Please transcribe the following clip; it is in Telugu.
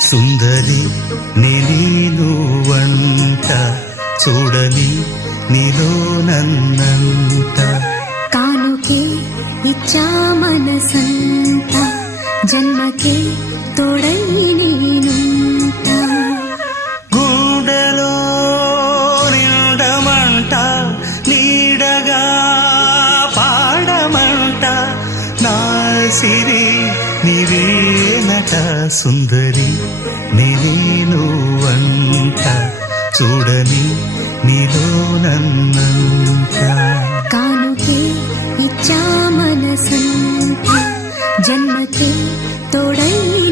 సుందరి నేను వంట చూడని నీలో నన్నంత కానుకే ఇచ్చా మనసంత జన్మకే తోడై నేనుంట గుండెలో నిండమంట నీడగా పాడమంట నా సిరి నీవేనట సుందరి నేను వంట చూడని నీలో నన్నంత కానుకే ఇచ్చా మనసంత జన్మకే తోడై